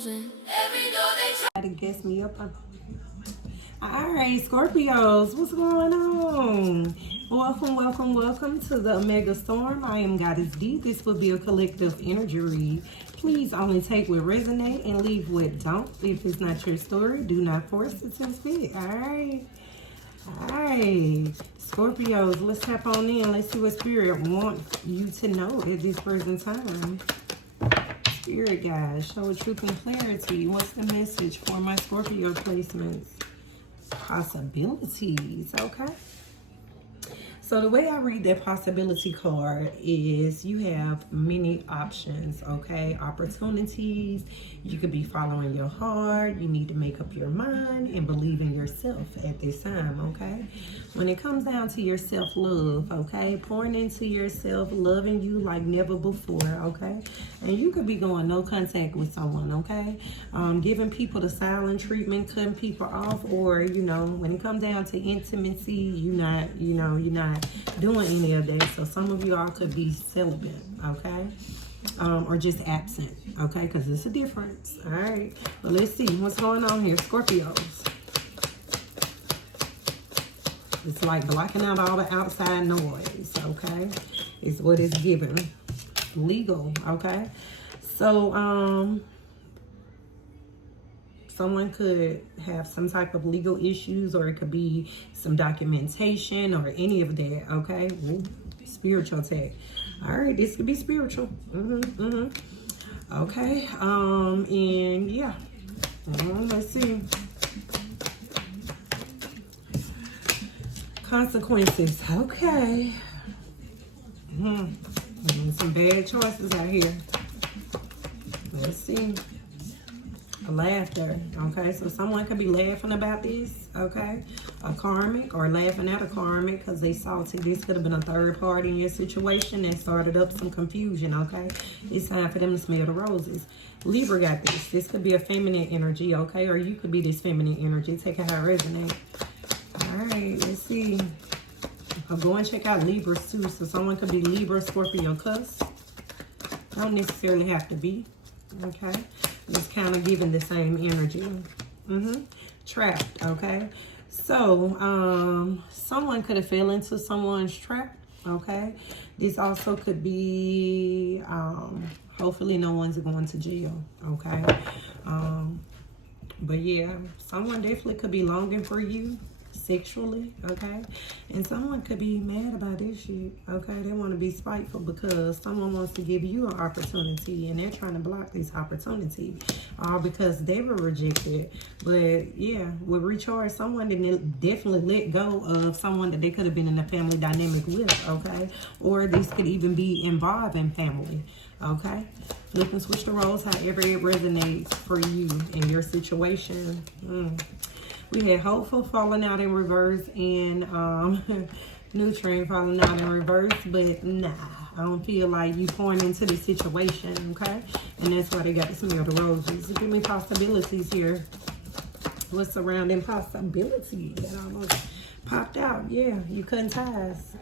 losing. Every door they try to guess me up. All right, Scorpios, what's going on? Welcome to the Omega Storm. I am Goddess D. This will be a collective energy read. Please only take what resonate and leave what don't. If it's not your story, do not force it to fit. All right. Scorpios, let's tap on in. Let's see what Spirit wants you to know at this present time. Spirit guys, show truth and clarity. What's the message for my Scorpio placements? Possibilities, okay? So the way I read that possibility card is you have many options, okay? Opportunities. You could be following your heart. You need to make up your mind and believe in yourself at this time, okay? When it comes down to your self-love, okay? Pouring into yourself, loving you like never before, okay? And you could be going no contact with someone, okay? Giving people the silent treatment, cutting people off, or, you know, when it comes down to intimacy, you're not doing any of that. So some of you all could be celibate, okay? Or just absent, okay? Because it's a difference, all right? But let's see what's going on here, Scorpios. It's like blocking out all the outside noise, okay? It's what it's given. Legal, okay? So, someone could have some type of legal issues, or it could be some documentation or any of that, okay? Ooh, spiritual tech. All right, this could be spiritual. Okay, and yeah. Let's see. Consequences, okay. Some bad choices out here. Let's see. Laughter, okay? So someone could be laughing about this, okay? A karmic, or laughing at a karmic because they salty. This could have been a third party in your situation that started up some confusion, okay? It's time for them to smell the roses. Libra got this. This could be a feminine energy, okay? Or you could be this feminine energy. Take it how it resonates. All right, let's see. I'll go and check out Libras too. So someone could be Libra, Scorpio, Cus. Don't necessarily have to be, okay? It's kind of giving the same energy. Trapped, okay? So, someone could have fell into someone's trap, okay? This also could be, hopefully no one's going to jail, okay? But yeah, someone definitely could be longing for you sexually, okay? And someone could be mad about this shit, okay? They want to be spiteful because someone wants to give you an opportunity and they're trying to block this opportunity, all because they were rejected. But yeah, with recharge, someone didn't definitely let go of someone that they could have been in a family dynamic with, okay? Or this could even be involved in family, okay? Look and switch the roles however it resonates for you in your situation. We had hopeful falling out in reverse and nutrient falling out in reverse, but nah, I don't feel like you pouring into the situation, okay? And that's why they got to smell the roses. Give me possibilities here. What's surrounding possibility? That almost popped out. Yeah, you cutting ties,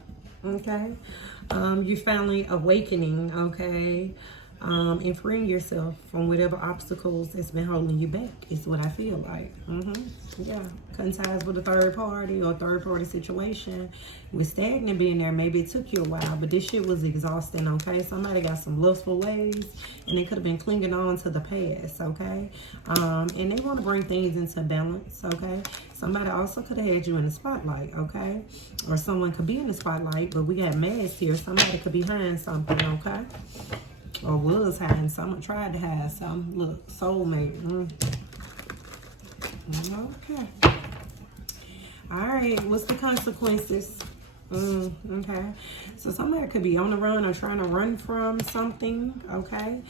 okay? You finally awakening, okay? And freeing yourself from whatever obstacles that's been holding you back is what I feel like. Yeah, cutting ties with a third party or third party situation. With stagnant being there, maybe it took you a while, but this shit was exhausting, okay? Somebody got some lustful ways and they could have been clinging on to the past, okay? And they want to bring things into balance, okay? Somebody also could have had you in the spotlight, okay? Or someone could be in the spotlight, but we got masks here. Somebody could be hiding something, okay? Or was hiding. Someone tried to hide something. Look, soulmate. Okay. All right. What's the consequences? Okay. So somebody could be on the run or trying to run from something. Okay.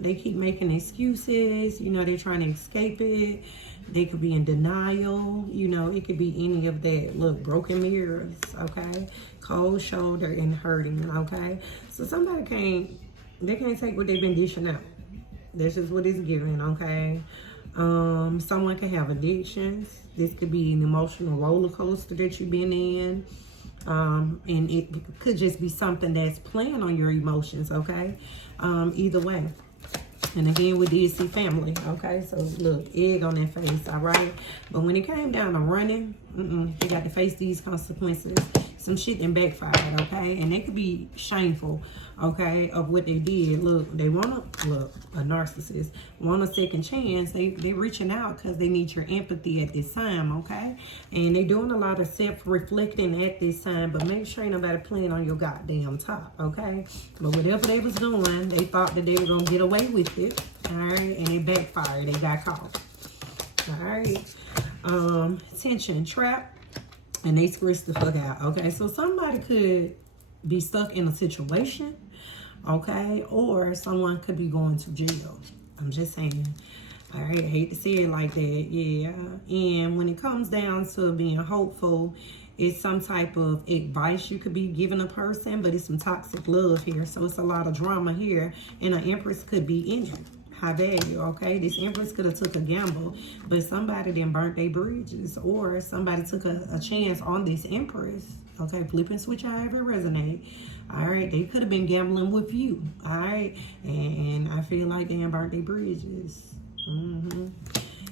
They keep making excuses. You know, they're trying to escape it. They could be in denial. You know, it could be any of that. Look, broken mirrors. Okay. Cold shoulder and hurting. Okay. So somebody can't take what they've been dishing out. This is what it's giving, okay? Someone could have addictions. This could be an emotional roller coaster that you've been in. And it could just be something that's playing on your emotions, okay? Either way. And again, we did see family, okay? So, look, egg on that face, all right? But when it came down to running, you got to face these consequences. Some shit that backfired, okay? And they could be shameful, okay, of what they did. Look, they want to, look, a narcissist, want a second chance. They reaching out because they need your empathy at this time, okay? And they doing a lot of self-reflecting at this time, but make sure ain't nobody playing on your goddamn top, okay? But whatever they was doing, they thought that they were going to get away with it, all right? And it backfired. They got caught, all right? Tension, trap, and they scratched the fuck out, okay? So somebody could be stuck in a situation, okay? Or someone could be going to jail. I'm just saying. All right, I hate to say it like that, yeah. And when it comes down to being hopeful, it's some type of advice you could be giving a person, but it's some toxic love here. So it's a lot of drama here, and an empress could be injured. High value, okay? This empress could have took a gamble, but somebody then burnt their bridges, or somebody took a chance on this empress, okay? Flip and switch however it resonate. All right, they could have been gambling with you, all right? And I feel like they burnt their bridges. And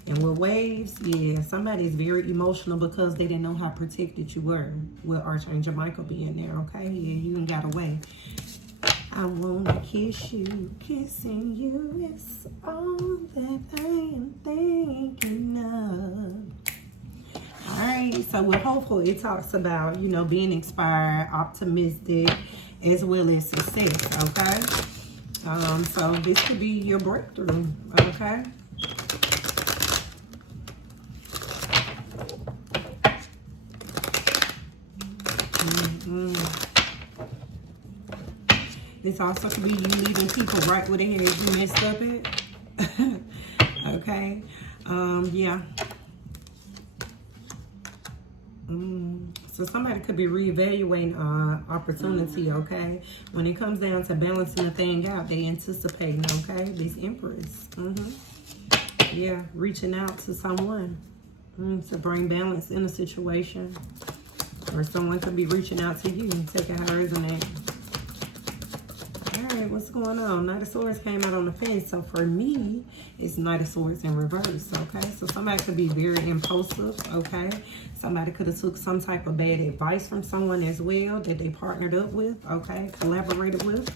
with waves, yeah, somebody is very emotional because they didn't know how protected you were with Archangel Michael being there, okay? Yeah, you ain't got away. I wanna kiss you, kissing you is all that I am thinking of. Alright, so with hopeful, it talks about, you know, being inspired, optimistic, as well as success, okay? So this could be your breakthrough, okay? This also could be you leaving people right where they had you messed up at. Okay. Yeah. So somebody could be reevaluating opportunity, okay? When it comes down to balancing the thing out, they anticipating, okay? This Empress. Yeah, reaching out to someone to bring balance in a situation. Or someone could be reaching out to you and taking how it resonate. Alright, what's going on? Knight of Swords came out on the fence. So for me, it's Knight of Swords in reverse, okay? So somebody could be very impulsive, okay? Somebody could have took some type of bad advice from someone as well that they partnered up with, okay? Collaborated with.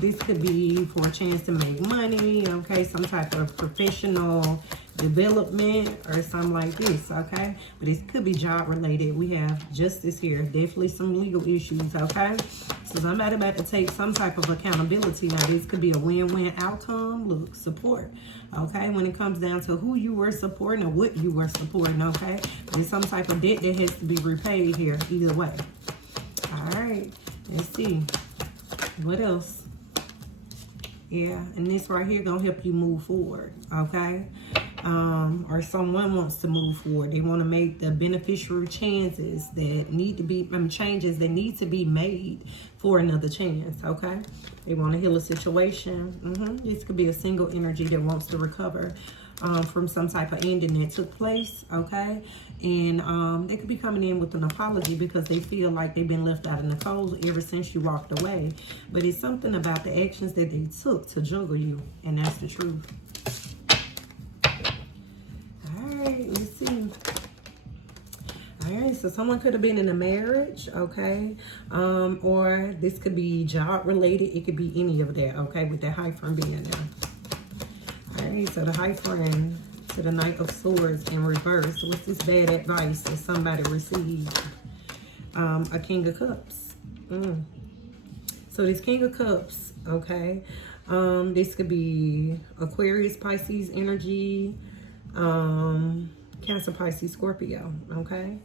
This could be for a chance to make money, okay? Some type of professional development or something like this, okay? But it could be job related. We have justice here. Definitely some legal issues, okay? So somebody about to take some type of accountability. Now, this could be a win-win outcome. Look, support, okay? When it comes down to who you were supporting or what you were supporting, okay? There's some type of debt that has to be repaid here either way. All right, let's see. What else? Yeah, and this right here gonna help you move forward, okay? Or someone wants to move forward. They want to make the beneficial chances that need to be, changes that need to be made for another chance, okay? They want to heal a situation. This could be a single energy that wants to recover from some type of ending that took place, okay? And they could be coming in with an apology because they feel like they've been left out in the cold ever since you walked away. But it's something about the actions that they took to juggle you, and that's the truth. Alright, let's see. Alright, so someone could have been in a marriage, okay? Or this could be job related. It could be any of that, okay? With that hyphen being there. Alright, so the hyphen to the Knight of Swords in reverse. What's this bad advice that somebody received? A King of Cups. So this King of Cups, okay? This could be Aquarius, Pisces energy, Cancer, Pisces, Scorpio, okay?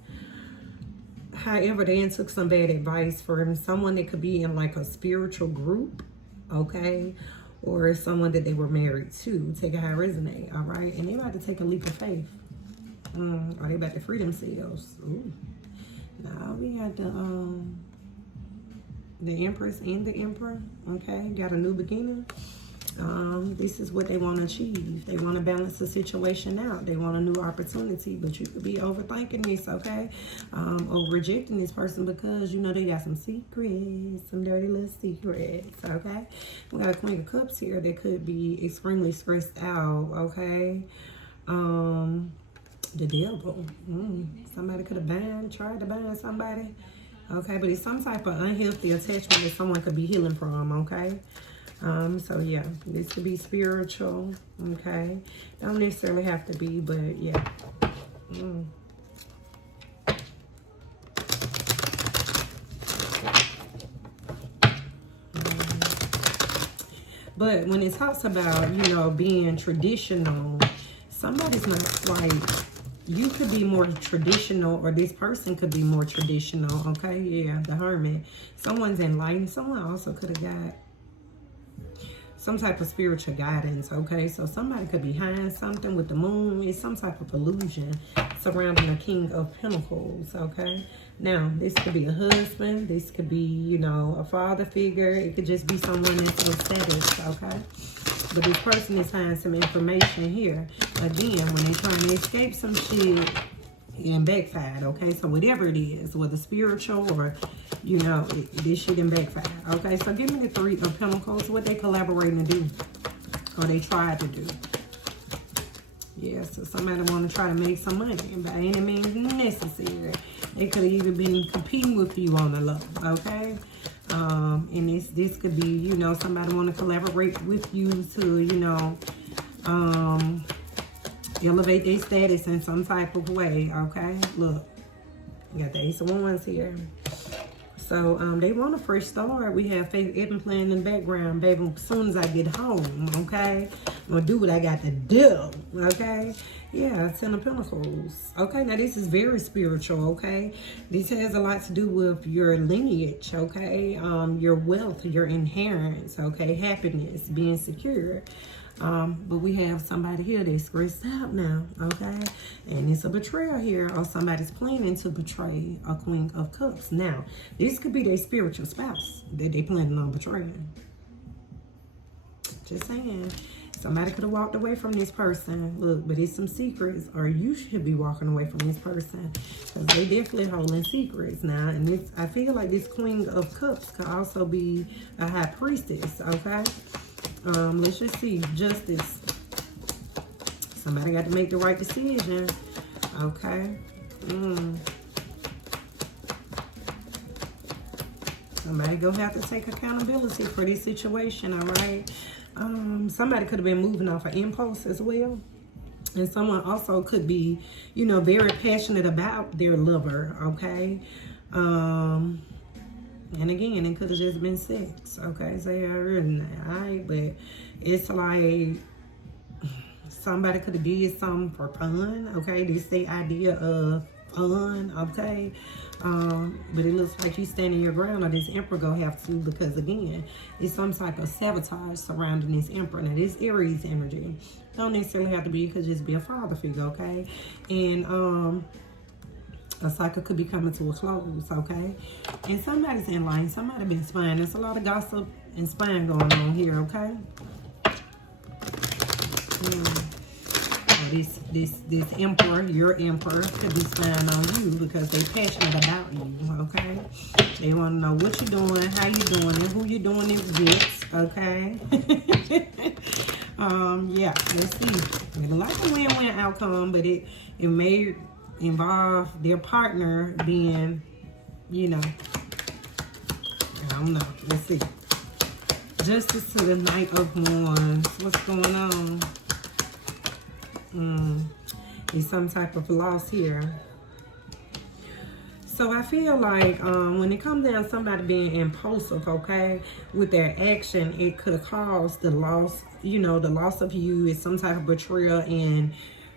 However, they took some bad advice from someone that could be in like a spiritual group, okay? Or someone that they were married to. Take it how it resonate, all right? And they about to take a leap of faith. Or they about to free themselves. Ooh. Now we got the Empress and the Emperor, okay? Got a new beginning. This is what they want to achieve. They want to balance the situation out. They want a new opportunity, but you could be overthinking this, okay? Or rejecting this person because, you know, they got some secrets, some dirty little secrets, okay? We got a Queen of Cups here. They could be extremely stressed out, okay? The devil. Somebody could have tried to bind somebody, okay? But it's some type of unhealthy attachment that someone could be healing from, okay? So yeah, this could be spiritual, okay? Don't necessarily have to be, but yeah. But when it talks about, you know, being traditional, somebody's not like, you could be more traditional, or this person could be more traditional, okay? Yeah, the Hermit. Someone's enlightened. Someone also could have got some type of spiritual guidance, okay? So somebody could be behind something with the moon. It's some type of illusion surrounding the King of Pentacles, okay? Now, this could be a husband. This could be, you know, a father figure. It could just be someone that's with status, okay? But this person is hiding some information here. Again, when they're trying to escape some shit, and backfired, okay? So whatever it is, whether spiritual or, you know, this shit and backfired, okay? So give me the Three of Pentacles, what they collaborating to do, or they tried to do. Yeah, so somebody want to try to make some money by any means necessary. They could have even been competing with you on the low, okay? And this could be, you know, somebody want to collaborate with you to, you know, elevate their status in some type of way, okay? Look, we got the Ace of Wands here. So they want a fresh start. We have Faith Eben playing in the background. Baby, as soon as I get home, okay? I'm going to do what I got to do, okay? Yeah, Ten of Pentacles. Okay, now this is very spiritual, okay? This has a lot to do with your lineage, okay? Your wealth, your inheritance, okay? Happiness, being secure. But we have somebody here that's stressed out now, okay? And it's a betrayal here, or somebody's planning to betray a Queen of Cups. Now, this could be their spiritual spouse that they planning on betraying. Just saying. Somebody could have walked away from this person. Look, but it's some secrets, or you should be walking away from this person, because they definitely holding secrets now. And this, I feel like this Queen of Cups could also be a High Priestess, okay? Let's just see. Justice. Somebody got to make the right decision. Okay. Somebody gonna have to take accountability for this situation, all right? Somebody could have been moving off an impulse as well. And someone also could be, you know, very passionate about their lover, okay? And again, it could have just been sex, okay? So yeah, really not, all right? But it's like somebody could have did something for fun, okay? This the idea of fun, okay? But it looks like you standing your ground, or this Emperor gonna have to, because again, it's some type of sabotage surrounding this Emperor. Now, this Aries energy don't necessarily have to be, it could just be a father figure, okay? And a cycle could be coming to a close, okay? And somebody's in line. Somebody been spying. There's a lot of gossip and spying going on here, okay? This Emperor, your Emperor, could be spying on you because they passionate about you, okay? They want to know what you're doing, how you're doing it, who you're doing it with, okay? Yeah, let's see. It's like a win-win outcome, but it may involve their partner being, you know, I don't know. Let's see. Justice to the Knight of Wands. What's going on? It's some type of loss here. So I feel like when it comes down to somebody being impulsive, okay, with their action, it could have caused the loss, you know, the loss of you. Is some type of betrayal in,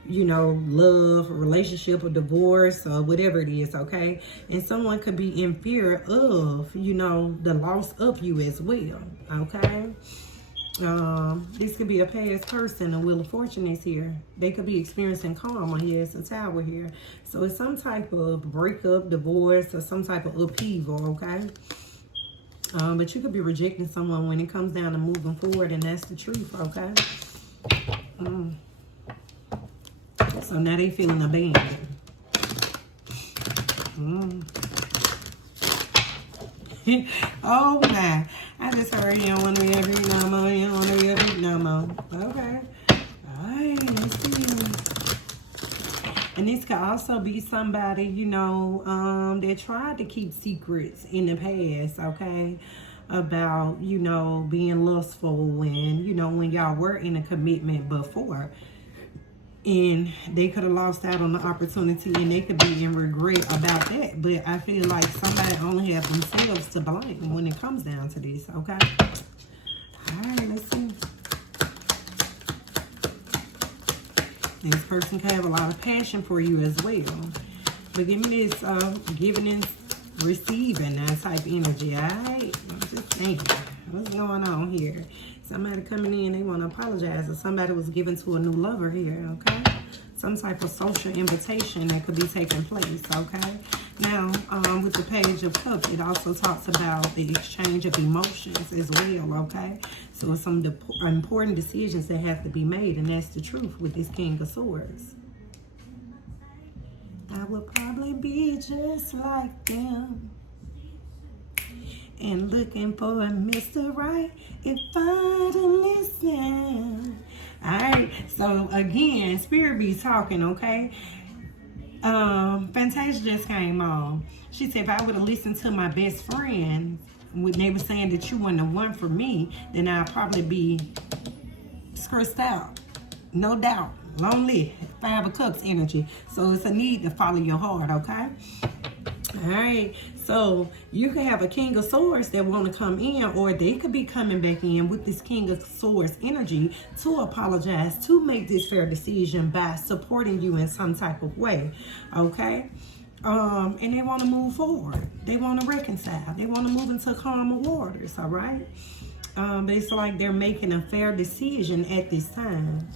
you know, love, relationship, or divorce, or whatever it is, okay? And someone could be in fear of, you know, the loss of you as well, okay? This could be a past person. A Wheel of Fortune is here. They could be experiencing karma here. It's a Tower here. So it's some type of breakup, divorce, or some type of upheaval, okay? But you could be rejecting someone when it comes down to moving forward, and that's the truth, okay? So now they feeling abandoned. Oh my. I just heard you don't want to be every no more. You don't want to be every no more. Okay. Alright, let's see. And this could also be somebody, you know, that tried to keep secrets in the past, okay? About, you know, being lustful when, you know, when y'all were in a commitment before. And they could have lost out on the opportunity, and they could be in regret about that. But I feel like somebody only have themselves to blame when it comes down to this, okay? All right, let's see. This person can have a lot of passion for you as well. But give me this giving and receiving that type energy, all right? I'm just thinking, what's going on here? Somebody coming in, they want to apologize, or somebody was given to a new lover here, okay? Some type of social invitation that could be taking place, okay? Now, with the Page of Cups, it also talks about the exchange of emotions as well, okay? So it's some important decisions that have to be made, and that's the truth with this King of Swords. I would probably be just like them, and looking for a Mr. Right if I don't listen. Alright, so again, Spirit be talking, okay? Fantasia just came on. She said, if I would have listened to my best friend when they were saying that you weren't the one for me, then I'd probably be stressed out. No doubt. Lonely. 5 of Cups energy. So it's a need to follow your heart, okay? Alright, so you could have a King of Swords that want to come in, or they could be coming back in with this King of Swords energy to apologize, to make this fair decision by supporting you in some type of way, okay? And they want to move forward. They want to reconcile. They want to move into calmer waters, all right? But it's like they're making a fair decision at this time.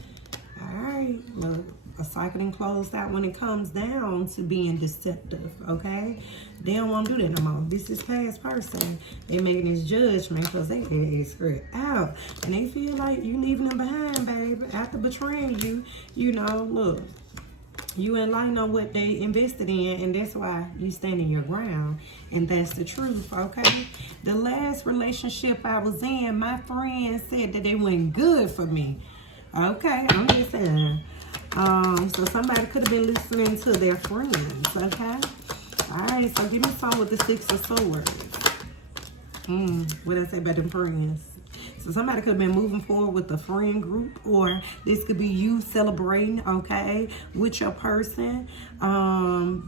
All right, look. A cycle closed out when it comes down to being deceptive, okay? They don't want to do that no more. This is past person. They making this judgment because they get screwed out. And they feel like you leaving them behind, baby. After betraying you, you know, look, you ain't lying on what they invested in, and that's why you standing your ground. And that's the truth, okay? The last relationship I was in, my friend said that they went good for me. Okay, I'm just saying. So somebody could have been listening to their friends, okay? Alright, so give me some with the 6 of Swords. What did I say about them friends? So somebody could have been moving forward with a friend group, or this could be you celebrating, okay, with your person.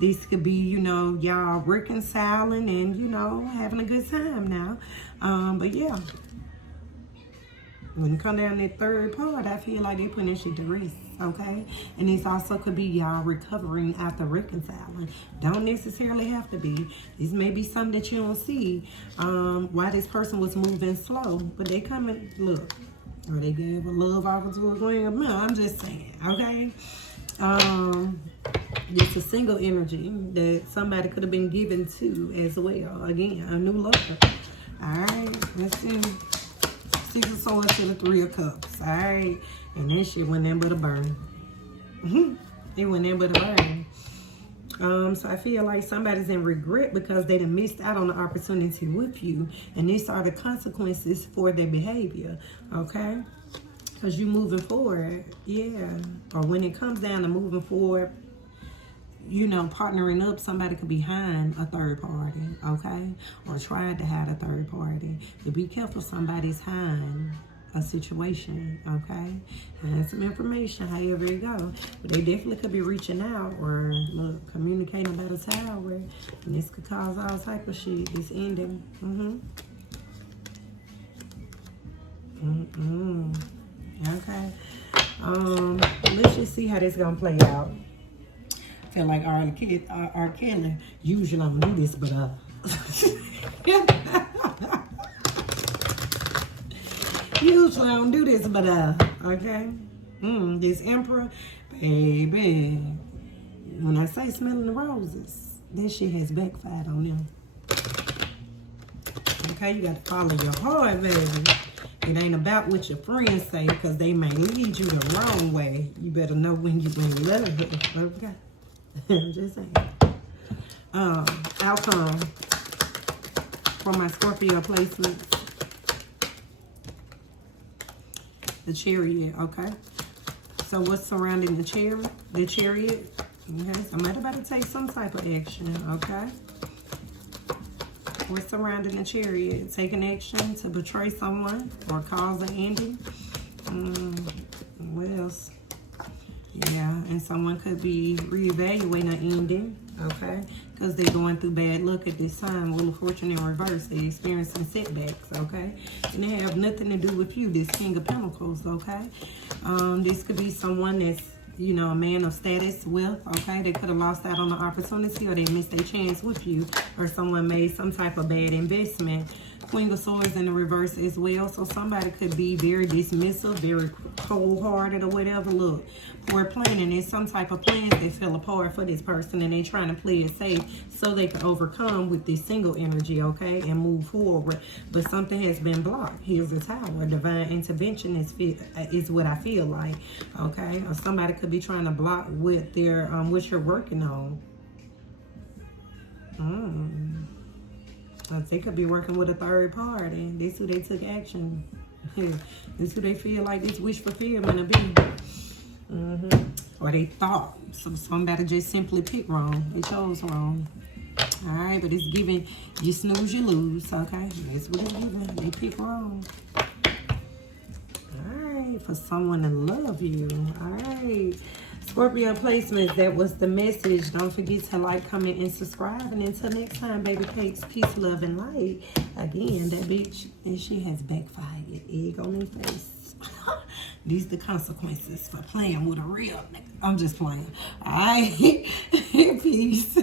This could be, you know, y'all reconciling and, you know, having a good time now. But yeah. When you come down that third part, I feel like they putting that shit to rest, okay? And this also could be y'all recovering after reconciling. Don't necessarily have to be. This may be something that you don't see why this person was moving slow. But they coming, look, or they gave a love offer to a grandma. I'm just saying, okay? It's a single energy that somebody could have been given to as well. Again, a new lover. All right, let's see. 6 of Swords to the 3 of Cups. Alright. And that shit went in but a burn. It went in but a burn. So I feel like somebody's in regret because they done missed out on the opportunity with you. And these are the consequences for their behavior. Okay? Because you moving forward. Yeah. Or when it comes down to moving forward, you know, partnering up, somebody could be behind a third party, okay? Or tried to hide a third party. So be careful, somebody's hiding a situation, okay? And some information, however it go. But they definitely could be reaching out or, look, communicating about a tower. And this could cause all type of shit. It's ending. Okay. Let's just see how this gonna play out. Feel like R. Kelly usually don't do this, but usually don't do this, but okay. This Emperor, baby. When I say smelling the roses, this shit has backfired on them. Okay, you got to follow your heart, baby. It ain't about what your friends say, because they may lead you the wrong way. You better know when you love it. Okay. I'm just saying. Outcome for my Scorpio placements. The Chariot, okay? So what's surrounding the chariot? Okay, somebody about to take some type of action, okay? What's surrounding the Chariot? Taking action to betray someone or cause an ending. What else? Yeah, and someone could be reevaluating an ending, okay? Because they're going through bad luck at this time. Wheel of Fortune in reverse. They're experiencing setbacks, okay? And they have nothing to do with you, this King of Pentacles, okay? This could be someone that's, you know, a man of status, wealth, okay? They could have lost out on the opportunity, or they missed their chance with you, or someone made some type of bad investment. Queen of Swords in the reverse as well. So somebody could be very dismissive, very cold-hearted or whatever. Look, poor planning. There's some type of plans that fell apart for this person, and they're trying to play it safe so they can overcome with this single energy, okay, and move forward. But something has been blocked. Here's the Tower. Divine intervention is what I feel like, okay? Or somebody could be trying to block what they're what you're working on. They could be working with a third party. This who they took action. This who they feel like this wish fulfillment will be. Or they thought. So somebody just simply picked wrong. They chose wrong. Alright, but it's giving, you snooze, you lose. Okay, that's what it's giving. They pick wrong. Alright, for someone to love you. Alright. Scorpio placements, that was the message. Don't forget to like, comment, and subscribe. And until next time, baby cakes, peace, love, and light. Again, that bitch, and she has backfired. Egg on her face. These the consequences for playing with a real nigga. I'm just playing. All right. Peace.